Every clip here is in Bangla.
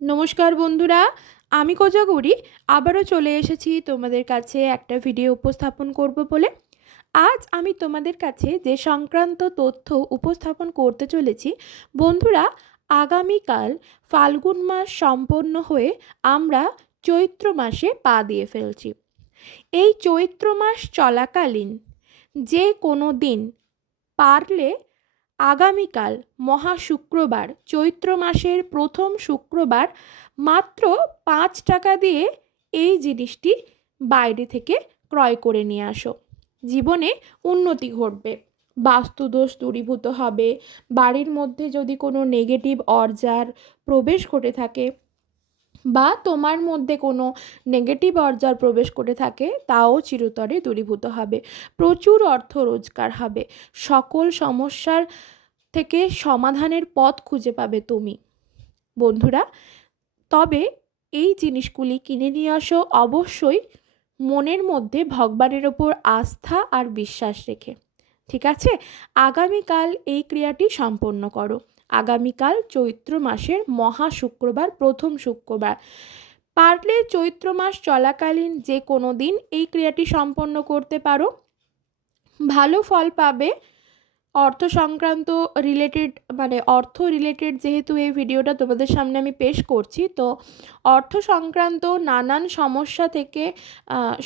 নমস্কার বন্ধুরা, আমি কোজাগরি আবারও চলে এসেছি তোমাদের কাছে একটা ভিডিও উপস্থাপন করব বলে। আজ আমি তোমাদের কাছে যে সংক্রান্ত তথ্য উপস্থাপন করতে চলেছি বন্ধুরা, আগামীকাল ফাল্গুন মাস সম্পন্ন হয়ে আমরা চৈত্র মাসে পা দিয়ে ফেলছি। এই চৈত্র মাস চলাকালীন যে কোনো দিন পারলে আগামীকাল মহা শুক্রবার, চৈত্র মাসের প্রথম শুক্রবার মাত্র 5 টাকা দিয়ে এই জিনিসটি বাইরে থেকে ক্রয় করে নিয়ে আসো। জীবনে উন্নতি ঘটবে, বাস্তুদোষ দূরীভূত হবে, বাড়ির মধ্যে যদি কোনো নেগেটিভ অর্জার প্রবেশ ঘটে থাকে বা তোমার মধ্যে কোনো নেগেটিভ অর্জার প্রবেশ করে থাকে তাও চিরতরে দূরীভূত হবে, প্রচুর অর্থ রোজগার হবে, সকল সমস্যার থেকে সমাধানের পথ খুঁজে পাবে তুমি বন্ধুরা। তবে এই জিনিসগুলি কিনে নিয়ে আসো অবশ্যই মনের মধ্যে ভগবানের ওপর আস্থা আর বিশ্বাস রেখে, ঠিক আছে? আগামীকাল এই ক্রিয়াটি সম্পন্ন করো। আগামীকাল চৈত্র মাসের মহা শুক্রবার, প্রথম শুক্রবার। পারলে চৈত্র মাস চলাকালীন যে কোনো দিন এই ক্রিয়াটি সম্পন্ন করতে পারো, ভালো ফল পাবে। অর্থ সংক্রান্ত রিলেটেড অর্থ রিলেটেড যেহেতু এই ভিডিওটা তোমাদের সামনে আমি পেশ করছি, তো অর্থ সংক্রান্ত নানান সমস্যা থেকে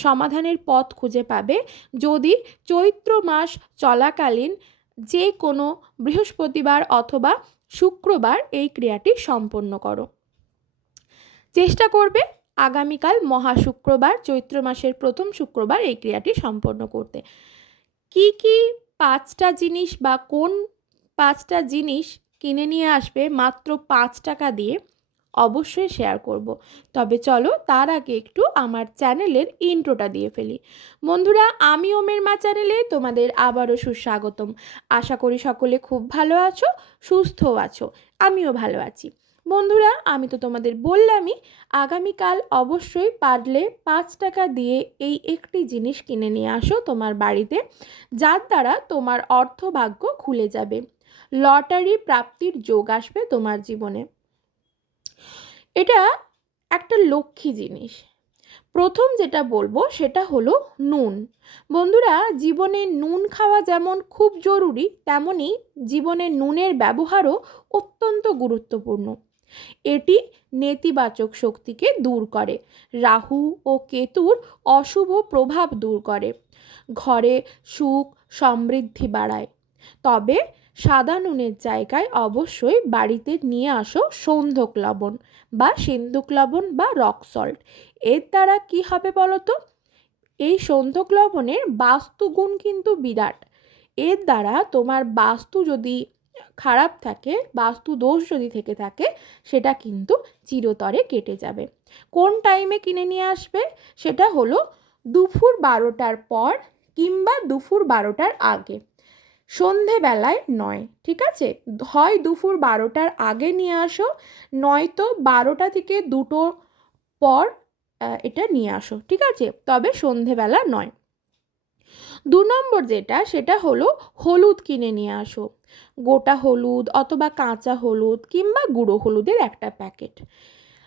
সমাধানের পথ খুঁজে পাবে যদি চৈত্র মাস চলাকালীন যে কোনো বৃহস্পতিবার অথবা শুক্রবার এই ক্রিয়াটি সম্পন্ন করো। চেষ্টা করবে আগামীকাল মহা শুক্রবার, চৈত্র মাসের প্রথম শুক্রবার এই ক্রিয়াটি সম্পন্ন করতে। কি কি 5টা জিনিস বা কোন 5টা জিনিস কিনে নিয়ে আসবে মাত্র 5 টাকা দিয়ে অবশ্যই শেয়ার করব। তবে চলো তার আগে একটু আমার চ্যানেলের ইন্ট্রোটা দিয়ে ফেলি। বন্ধুরা, আমি ওমের মা চ্যানেলে তোমাদের আবারও সুস্বাগতম। আশা করি সকলে খুব ভালো আছো, সুস্থও আছো, আমিও ভালো আছি। বন্ধুরা, আমি তো তোমাদের বললামই আগামীকাল অবশ্যই পারলে 5 টাকা দিয়ে এই একটি জিনিস কিনে নিয়ে আসো তোমার বাড়িতে, যার দ্বারা তোমার অর্থভাগ্য খুলে যাবে, লটারি প্রাপ্তির যোগ আসবে তোমার জীবনে। এটা একটা লক্ষ্মী জিনিস। প্রথম যেটা বলবো সেটা হলো নুন। বন্ধুরা, জীবনে নুন খাওয়া যেমন খুব জরুরি, তেমনি জীবনে নুনের ব্যবহারও অত্যন্ত গুরুত্বপূর্ণ। এটি নেতিবাচক শক্তিকে দূর করে, রাহু ও কেতুর অশুভ প্রভাব দূর করে, ঘরে সুখ সমৃদ্ধি বাড়ায়। তবে সাদা নুনের জায়গায় অবশ্যই বাড়িতে নিয়ে আসো সন্ধক লবণ বা সিন্দুক লবণ বা রক সল্ট। এর দ্বারা কি হবে বলো তো? এই সন্ধক লবণের বাস্তুগুণ কিন্তু বিরাট। এর দ্বারা তোমার বাস্তু যদি খারাপ থাকে, বাস্তু দোষ যদি থেকে থাকে, সেটা কিন্তু চিরতরে কেটে যাবে। কোন টাইমে কিনে নিয়ে আসবে? সেটা হলো দুপুর 12টার পর কিংবা দুপুর 12টার আগে, সন্ধেবেলায় নয়, ঠিক আছে? হয় দুপুর 12টার আগে নিয়ে আসো, নয়তো 12টা থেকে 2টো পর এটা নিয়ে আসো, ঠিক আছে? তবে সন্ধেবেলা নয়। 2 নম্বর যেটা, সেটা হলো হলুদ কিনে নিয়ে আসো। গোটা হলুদ অথবা কাঁচা হলুদ কিংবা গুঁড়ো হলুদের একটা প্যাকেট।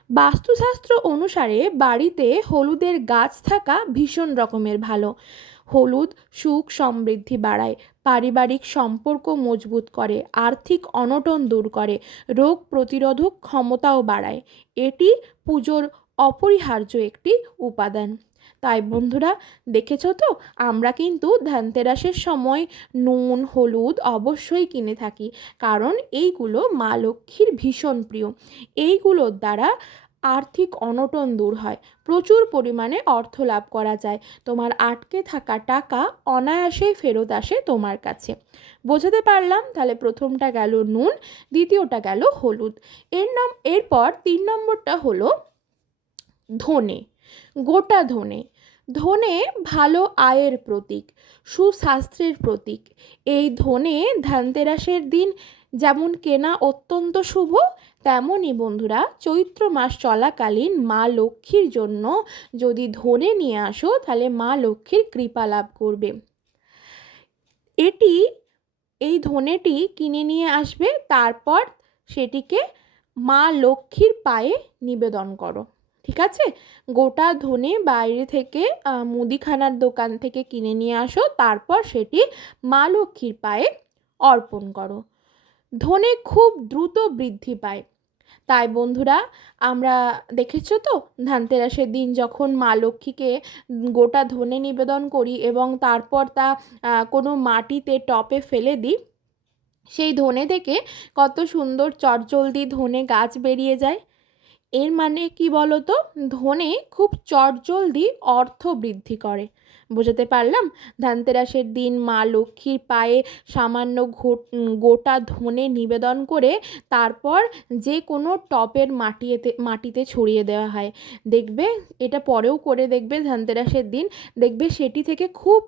বাস্তুশাস্ত্র অনুসারে বাড়িতে হলুদের গাছ থাকা ভীষণ রকমের ভালো। হলুদ সুখ সমৃদ্ধি বাড়ায়, পারিবারিক সম্পর্ক মজবুত করে, আর্থিক অনটন দূর করে, রোগ প্রতিরোধক ক্ষমতাও বাড়ায়। এটি পুজোর অপরিহার্য একটি উপাদান। তাই বন্ধুরা, দেখেছো তো, আমরা কিন্তু ধনতেরাসের সময় নুন হলুদ অবশ্যই কিনে থাকি, কারণ এইগুলো মা লক্ষ্মীর ভীষণ প্রিয়। এইগুলোর দ্বারা আর্থিক অনটন দূর হয়, প্রচুর পরিমাণে অর্থ লাভ করা যায়, তোমার আটকে থাকা টাকা অনায়াসেই ফেরত আসে তোমার কাছে। বোঝাতে পারলাম? তাহলে প্রথমটা গেল নুন, দ্বিতীয়টা গেল হলুদ। এরপর 3 নম্বরটা হলো ধনে, গোটা ধনে। ধনে ভালো আয়ের প্রতীক, সুস্বাস্থ্যের প্রতীক। এই ধনে ধনতেরাসের দিন যেমন কেনা অত্যন্ত শুভ, তেমনই বন্ধুরা চৈত্র মাস চলাকালীন মা লক্ষ্মীর জন্য যদি ধনে নিয়ে আসো, তাহলে মা লক্ষ্মীর কৃপা লাভ করবে। এই ধনেটি কিনে নিয়ে আসবে, তারপর সেটিকে মা লক্ষ্মীর পায়ে নিবেদন করো। ঠিক আছে, গোটা ধনে বাইরে থেকে মুদিখানার দোকান থেকে কিনে নিয়ে আসো, তারপর সেটি মা লক্ষ্মীর পায়ে অর্পণ করো। ধনে খুব দ্রুত বৃদ্ধি পায়। তাই বন্ধুরা, আমরা দেখেছো তো ধানতেরাসের দিন যখন মা লক্ষ্মীকে গোটা ধনে নিবেদন করি এবং তারপর তা কোনো মাটিতে টপে ফেলে দিই, সেই ধনে থেকে কত সুন্দর চটজলদি ধনে গাছ বেরিয়ে যায়। এর মানে কি বলো তো, ধনে খুব চটজলদি অর্থ বৃদ্ধি করে। বোঝাতে পারলাম? ধানতেরাসের দিন মা লক্ষ্মীর পায়ে সামান্য গোটা ধনে নিবেদন করে তারপর যে কোনো টপের মাটিতে ছড়িয়ে দেওয়া হয়। দেখবে, এটা পরেও করে দেখবে ধানতেরাসের দিন, দেখবে সেটি থেকে খুব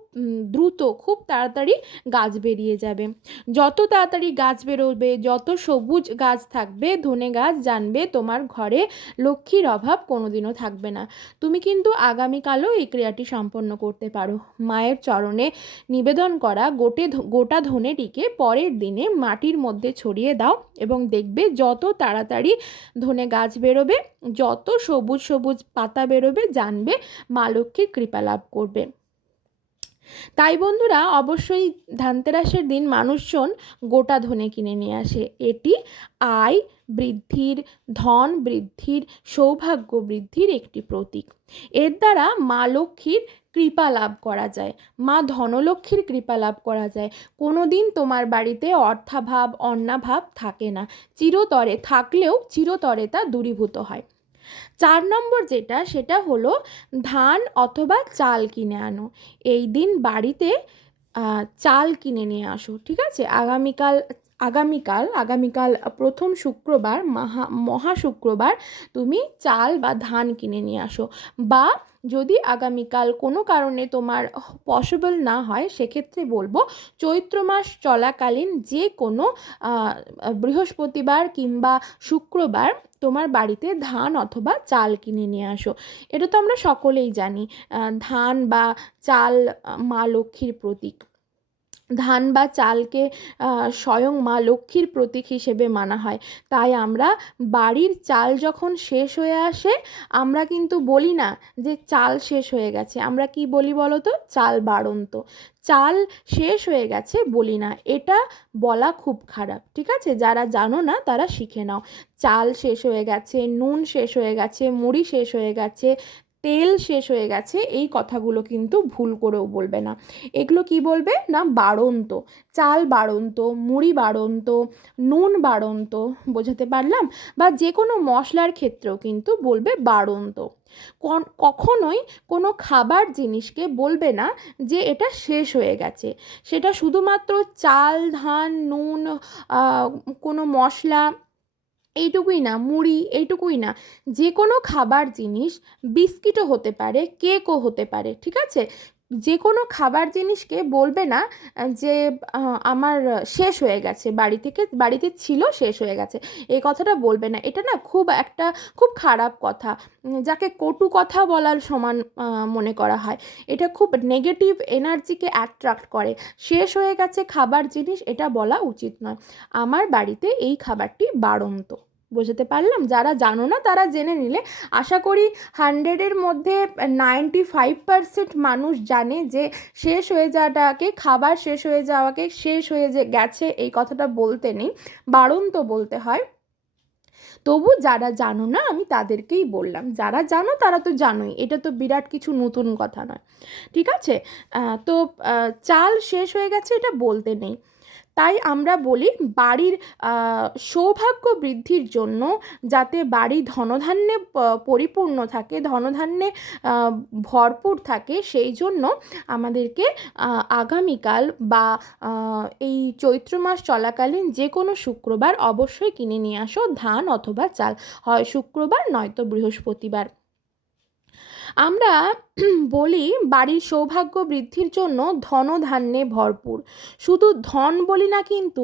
দ্রুত, খুব তাড়াতাড়ি গাছ বেরিয়ে যাবে। যত তাড়াতাড়ি গাছ বেরোবে, যত সবুজ গাছ থাকবে ধনে গাছ, জানবে তোমার ঘরে লক্ষ্মীর অভাব কোনোদিনও থাকবে না। তুমি কিন্তু আগামীকালও এই ক্রিয়াটি সম্পন্ন করতে পারো। মায়ের চরণে নিবেদন করা গোটা ধনেটিকে পরের দিনে মাটির মধ্যে ছড়িয়ে দাও এবং দেখবে যত তাড়াতাড়ি ধনে গাছ বেরোবে, যত সবুজ সবুজ পাতা বেরোবে, জানবে মা লক্ষ্মীর কৃপা লাভ করবে। তাই বন্ধুরা, অবশ্যই ধানতেরাসের দিন মানুষজন গোটা ধনে কিনে নিয়ে আসে। এটি আয় বৃদ্ধির, ধন বৃদ্ধির, সৌভাগ্য বৃদ্ধির একটি প্রতীক। এর দ্বারা মা লক্ষ্মীর কৃপা লাভ করা যায়, মা ধনলক্ষ্মীর কৃপা লাভ করা যায়। কোনো দিন তোমার বাড়িতে অর্থাভাব, অন্নাভাব থাকে না। চিরতরে থাকলেও চিরতরে তা দূরীভূত হয়। 4 নম্বর যেটা, সেটা হলো ধান অথবা চাল কিনে আনো। এই দিন বাড়িতে চাল কিনে নিয়ে আসো। ঠিক আছে, আগামীকাল প্রথম শুক্রবার, মহা শুক্রবার তুমি চাল বা ধান কিনে নিয়ে আসো। বা যদি আগামীকাল কোনো কারণে তোমার পসিবল না হয়, সেক্ষেত্রে বলবো চৈত্র মাস চলাকালীন যে কোনো বৃহস্পতিবার কিংবা শুক্রবার তোমার বাড়িতে ধান অথবা চাল কিনে নিয়ে আসো। এটা তো আমরা সকলেই জানি, ধান বা চাল মা লক্ষ্মীর প্রতীক। ধান বা চালকে স্বয়ং মা লক্ষ্মীর প্রতীক হিসেবে মানা হয়। তাই আমরা বাড়ির চাল যখন শেষ হয়ে আসে, আমরা কিন্তু বলি না যে চাল শেষ হয়ে গেছে, আমরা কি বলি বলো তো? চাল বাড়ন্ত। চাল শেষ হয়ে গেছে বলি না, এটা বলা খুব খারাপ। ঠিক আছে, যারা জানো না তারা শিখে নাও। চাল শেষ হয়ে গেছে, নুন শেষ হয়ে গেছে, মুড়ি শেষ হয়ে গেছে, তেল শেষ হয়ে গেছে, এই কথাগুলো কিন্তু ভুল করেও বলবে না। এগুলো কি বলবে না? বাড়ন্ত। চাল বাড়ন্ত, মুড়ি বাড়ন্ত, নুন বাড়ন্ত। বোঝাতে পারলাম? বা যে কোনো মশলার ক্ষেত্রেও কিন্তু বলবে বাড়ন্ত। কখনোই কোনো খাবার জিনিসকে বলবে না যে এটা শেষ হয়ে গেছে। সেটা শুধুমাত্র চাল, ধান, নুন, কোনো মশলা এইটুকুই না, মুড়ি এইটুকুই না, যে কোনো খাবার জিনিস, বিস্কিটও হতে পারে, কেকও হতে পারে। ঠিক আছে, যে কোনো খাবার জিনিসকে বলবে না যে আমার শেষ হয়ে গেছে, বাড়িতে ছিল, শেষ হয়ে গেছে, এই কথাটা বলবে না। এটা না খুব খারাপ কথা, যাকে কটু কথা বলার সমান মনে করা হয়। এটা খুব নেগেটিভ এনার্জিকে অ্যাট্রাক্ট করে। শেষ হয়ে গেছে খাবার জিনিস, এটা বলা উচিত নয়। আমার বাড়িতে এই খাবারটি বাড়ন্ত। বোঝাতে পারলাম? যারা জানো না তারা জেনে নিলে, আশা করি 100-এর মধ্যে 95% মানুষ জানে যে শেষ হয়ে যাওয়াটাকে, খাবার শেষ হয়ে যাওয়াকে শেষ হয়ে গেছে এই কথাটা বলতে নেই, বাড়ন্ত বলতে হয়। তবু যারা জানো না, আমি তাদেরকেই বললাম। যারা জানো তারা তো জানোই, এটা তো বিরাট কিছু নতুন কথা নয়। ঠিক আছে, তো চাল শেষ হয়ে গেছে এটা বলতে নেই। তাই আমরা বলি বাড়ির সৌভাগ্য বৃদ্ধির জন্য, যাতে বাড়ি ধনধান্যে পরিপূর্ণ থাকে, ধনধান্যে ভরপুর থাকে, সেই জন্য আমাদেরকে আগামীকাল বা এই চৈত্র মাস চলাকালীন যে কোনো শুক্রবার অবশ্যই কিনে নিয়ে আসো ধান অথবা চাল, হয় শুক্রবার নয়তো বৃহস্পতিবার। আমরা বলি বাড়ির সৌভাগ্য বৃদ্ধির জন্য ধনধান্যে ভরপুর। শুধু ধন বলি না কিন্তু,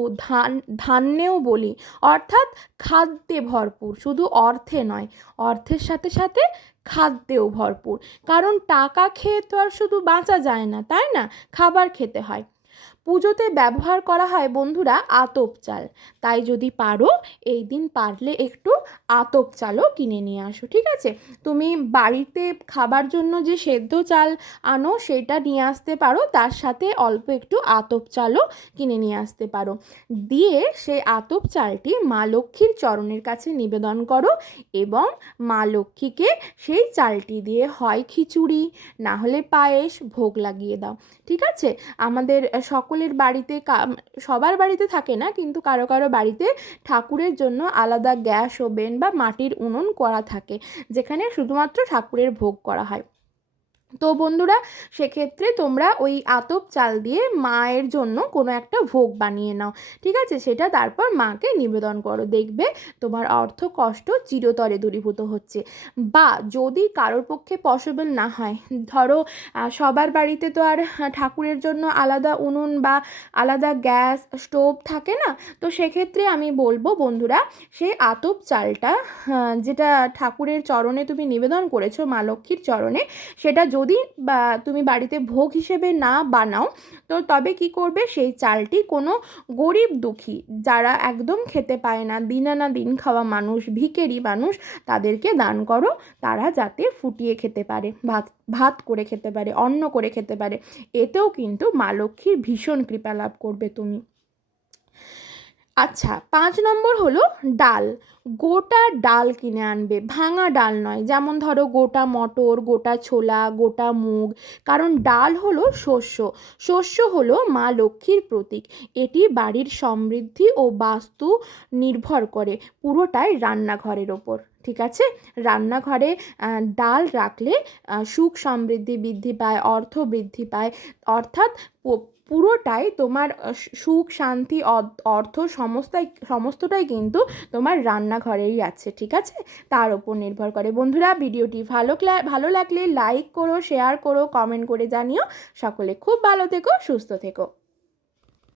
ধান্যেও বলি, অর্থাৎ খাদ্যে ভরপুর। শুধু অর্থে নয়, অর্থের সাথে সাথে খাদ্যেও ভরপুর। কারণ টাকা খেয়ে তো আর শুধু বাঁচা যায় না, তাই না? খাবার খেতে হয়। পুজোতে ব্যবহার করা হয় বন্ধুরা আতপ চাল। তাই যদি পারো এই দিন পারলে একটু আতপ চালও কিনে নিয়ে আসো, ঠিক আছে? তুমি বাড়িতে খাবার জন্য যে সেদ্ধ চাল আনো সেটা নিয়ে আসতে পারো, তার সাথে অল্প একটু আতপ চালও কিনে নিয়ে আসতে পারো। দিয়ে সেই আতপ চালটি মা লক্ষ্মীর চরণের কাছে নিবেদন করো এবং মা লক্ষ্মীকে সেই চালটি দিয়ে হয় খিচুড়ি না হলে পায়েস ভোগ লাগিয়ে দাও, ঠিক আছে? আমাদের সকলের বাড়িতে সবার বাড়িতে থাকে না, কিন্তু কারো কারো বাড়িতে ঠাকুরের জন্য আলাদা গ্যাস ওভেন বা মাটির উনুন করা থাকে, যেখানে শুধুমাত্র ঠাকুরের ভোগ করা হয়। তো বন্ধুরা, সেক্ষেত্রে তোমরা ওই আতপ চাল দিয়ে মায়ের জন্য কোনো একটা ভোগ বানিয়ে নাও, ঠিক আছে? সেটা তারপর মাকে নিবেদন করো, দেখবে তোমার অর্থ কষ্ট চিরতরে দূরীভূত হচ্ছে। বা যদি কারোর পক্ষে পসিবল না হয়, ধরো সবার বাড়িতে তো আর ঠাকুরের জন্য আলাদা উনুন বা আলাদা গ্যাস স্টোভ থাকে না, তো সেক্ষেত্রে আমি বলবো বন্ধুরা, সেই আতপ চালটা যেটা ঠাকুরের চরণে তুমি নিবেদন করেছো মা লক্ষ্মীর চরণে, সেটা যদি বা তুমি বাড়িতে ভোগ হিসেবে না বানাও, তো তবে কি করবে, সেই চালটি কোনো গরিব দুঃখী যারা একদম খেতে পায় না, দিন দিন খাওয়া মানুষ, ভিখারি মানুষ, তাদেরকে দান করো। তারা যাতে ফুটিয়ে খেতে পারে, ভাত ভাত করে খেতে পারে, অন্ন করে খেতে পারে। এতেও কিন্তু মা লক্ষ্মীর ভীষণ কৃপা লাভ করবে তুমি। আচ্ছা, 5 নম্বর হলো ডাল। গোটা ডাল কিনে আনবে, ভাঙা ডাল নয়। যেমন ধরো গোটা মটর, গোটা ছোলা, গোটা মুগ। কারণ ডাল হলো শস্য, শস্য হলো মা লক্ষ্মীর প্রতীক। এটি বাড়ির সমৃদ্ধি ও বাস্তু নির্ভর করে পুরোটাই রান্নাঘরের ওপর, ঠিক আছে? রান্নাঘরে ডাল রাখলে সুখ সমৃদ্ধি বৃদ্ধি পায়, অর্থ বৃদ্ধি পায়। অর্থাৎ পুরোটাই তোমার সুখ শান্তি অর্থ সমস্তটাই কিন্তু তোমার রান্নাঘরেই আছে, ঠিক আছে? তার ওপর নির্ভর করে। বন্ধুরা, ভিডিওটি ভালো লাগলে লাইক করো, শেয়ার করো, কমেন্ট করে জানিও। সকলে খুব ভালো থেকো, সুস্থ থেকো।